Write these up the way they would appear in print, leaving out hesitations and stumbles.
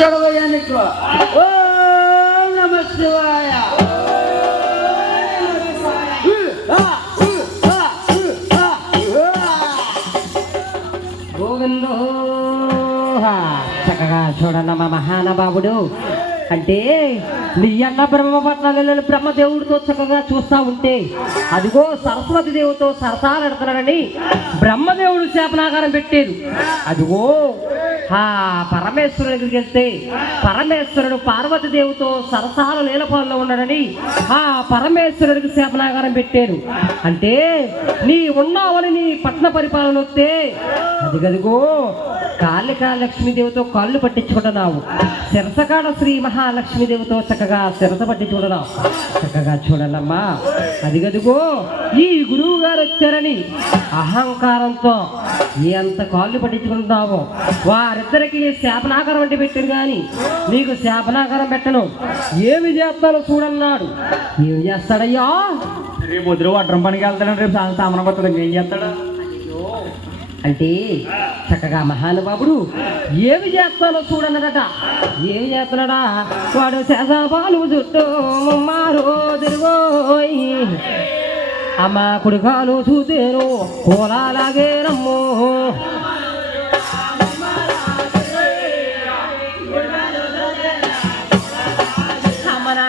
జడవయానికి ఓం నమ శివాయ. గోవిందో చక్కగా చూడన్నమా మహానుభావుడు. అంటే నీ అన్న బ్రహ్మపట్నాలు బ్రహ్మదేవుడితో చక్కగా చూస్తూ ఉంటే అదిగో సరస్వతి దేవుడితో సరసాలెడతాడని బ్రహ్మదేవుడు శాపనాగారం పెట్టేది. అదిగో ఆ పరమేశ్వరుడి దగ్గరికి వెళ్తే పరమేశ్వరుడు పార్వతీదేవితో సరసాల నీలపాలలో ఉన్నాడని ఆ పరమేశ్వరుడికి శాపనాగారం పెట్టారు. అంటే నీ ఉన్నావని నీ పట్న పరిపాలన వస్తే అదిగదిగో కాళికా లక్ష్మీదేవితో కాళ్ళు పట్టించుకుంటున్నావు, శిరసకాడ శ్రీ మహాలక్ష్మీదేవితో చక్కగా శిరస పట్టించుకుంటున్నావు. చక్కగా చూడండమ్మా, అదిగదిగో ఈ గురువు గారు వచ్చారని అహంకారంతో ఎంత కాళ్ళు పట్టించుకుంటున్నావో వారిద్దరికి శాపనాకారం అంటే పెట్టాను, కానీ నీకు శాపనాకారం పెట్టను. ఏమి చేస్తానో చూడన్నాడు. ఏమి చేస్తాడయ్యా? రేపు వదిలి వడ్రం పనికి వెళ్తాడు, రేపు సామానం కొత్తగా ఏం చేస్తాడు అంటే చక్కగా మహానుభావుడు ఏమి చేస్తానో చూడన్నదట. ఏమి చేస్తున్నాడా? వాడు శేషపాలు చుట్టూ మారో తిరుగోయి అమ్మ కుడికాలు చూతేను కోలాగే రమ్ము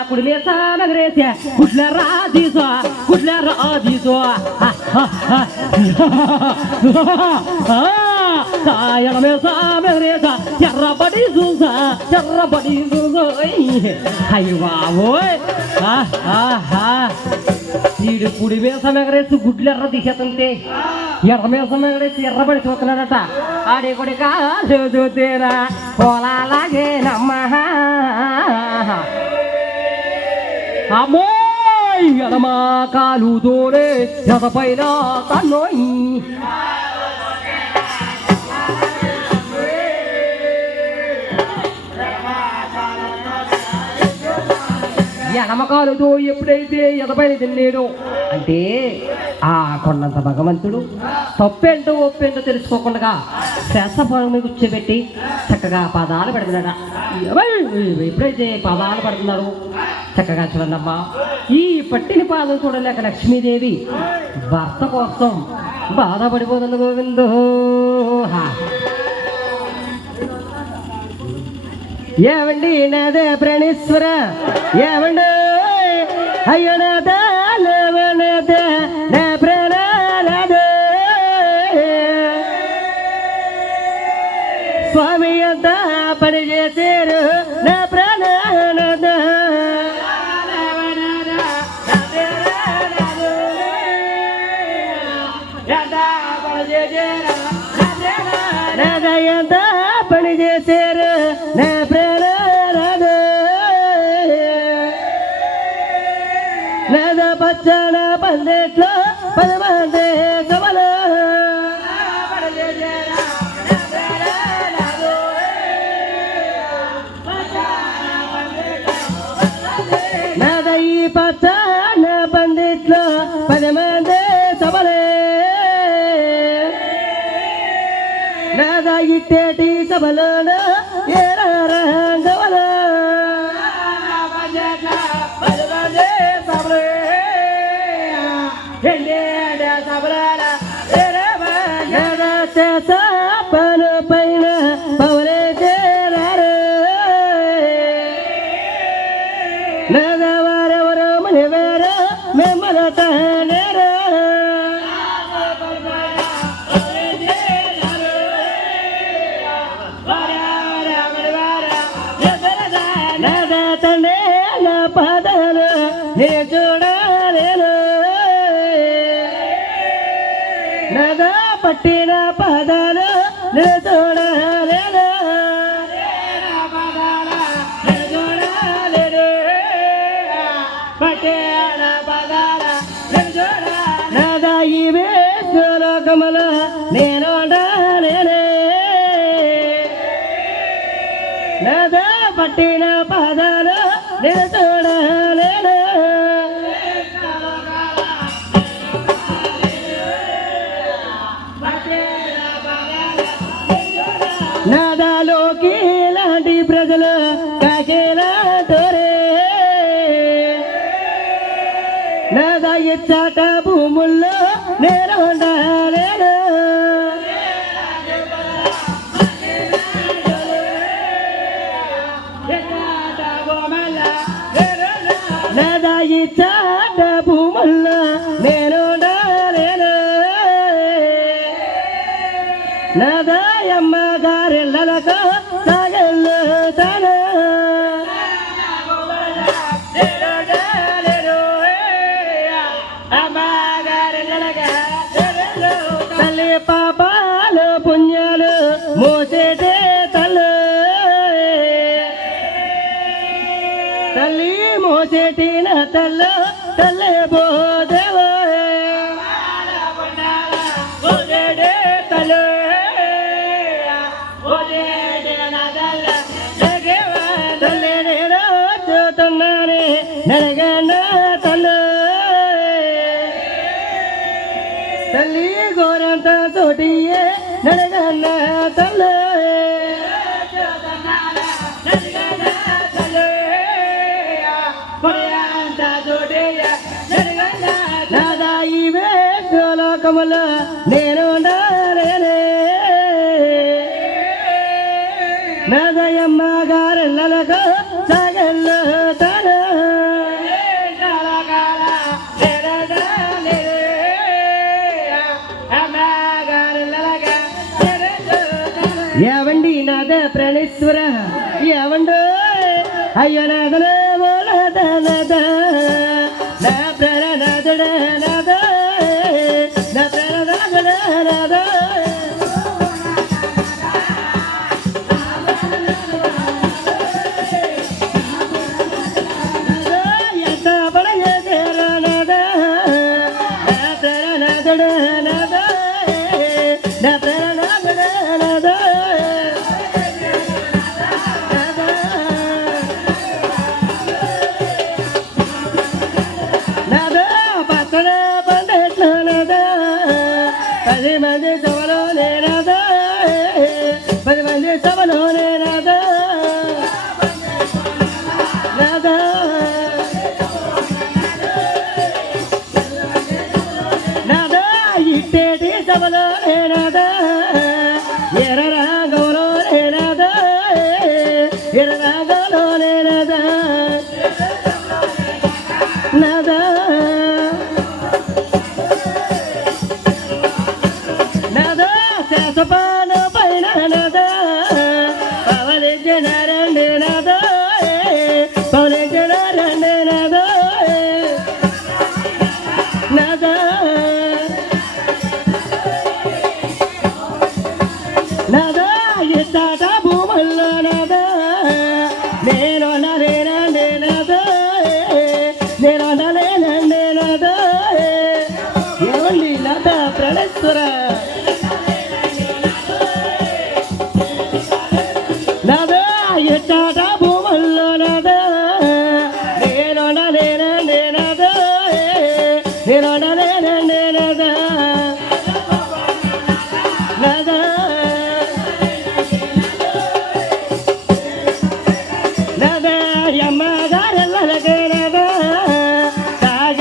కుడి మీద నగరేసే కుట్ల రాదీసో కుట్ల రాదీసో ఎడమే సామరేస ఎర్రబడి చూసా ఎర్రబడి చూసో అయ్యి బాబోయ్. వీడు కుడి వేసం ఎగరేసి గుడ్లు ఎర్ర తీసేస్తుంటే ఎర్రమేసం ఎగరేసి ఎర్రబడి చూస్తున్నాడట. ఆడి కొడి కాదు చూతేరా కోలాగే నమ్మ అమ్మోయ్ ఎడమా కాలుతోనే ఎదపైన తన్నోయ్ ఎడమకాలుతో ఎప్పుడైతే ఎదపైన తిన్నాడు అంటే ఆ కొండంత భగవంతుడు తప్పేంటో ఒప్పేంటో తెలుసుకోకుండా శేషపాలు మీద కూర్చోబెట్టి చక్కగా పాదాలు పెడుతున్నాడు. ఎప్పుడైతే పాదాలు పడుతున్నారు చక్కగా చూడండమ్మా, ఈ పట్టిన పాదం చూడలేక లక్ష్మీదేవి భర్త కోసం బాధపడిపోతుంది. గోవిందో ఏవండి నాదే ప్రణీశ్వర ఏవండి అయ్యో నాదే లేవనదే నా ప్రణాదే స్వామి అంతా పని చేశారు నా ప్రాణానదే ఎంత పని చేశారు నా ప్రాణానదే నద పచ్చన పందెట్లో 10 మంది సభలో నద ఈ పచ్చన పందెట్లో 10 మంది సభలే నద ఇట్టేటి సభలోన ఏరంగవలో పను పైన పవలే చేరారు నదవారెవరో మనివారు మిమ్మల తనేరు నద తండే పదలు నే చూడలేను నద పట్టిన పదాలు నే చూడలేను పట్టిన పదాలు నద ఈ వేశ్వలోకములో నేను నద పట్టిన పదాలు నే చూడలేను నదలోకి లాంటి ప్రజలు ఇచ్చాట భూముల్లో నేను ఉండలేను నదా ఇచ్చాట భూముల్లో నేను ఉండలేను నదాయమ్మ గారెళ్ళలకు సాగెళ్ళు తాను తల్లి పాపాలు పుణ్యాలు మోసేటే తల్లి తల్లి మోసేటిన తల్లు తల్లి బోదేవ తల్లు తల్లి నేను చూస్తున్నానే నరగన్న తల్లు తల్లి గోరంత తోటియే నరగన్న తల్లు నాదా ఈ వేలోకములో నేను నారేనే నాదయమ్మ గారెళ్ళలకు సాగల్లో తాను ఏవండి నాద ప్రణేశ్వర ఏవండో అయ్యో నాదనే బోలద నాద నా ప్రణనాదడ నాద నా ప్రణనాదడ నాద ఎంత పడగేర నాద నా ప్రణనాదడ నాద నా ప్రణనాదడ నాద పది మంది సభలో నేనదా 10 మంది సభలో నేనదా నాదా నాదా ఇట్టేటి సభలో నేనదా ఎర్ర రాగంలో నేనదా ఎర్ర రాగంలో నేనదా నాదా శేషపాన పైన నదా పవలించిన రెండు నదా పవలించిన రెండు నదా నదా నదా ఇస్తాట భూముల్లో నదా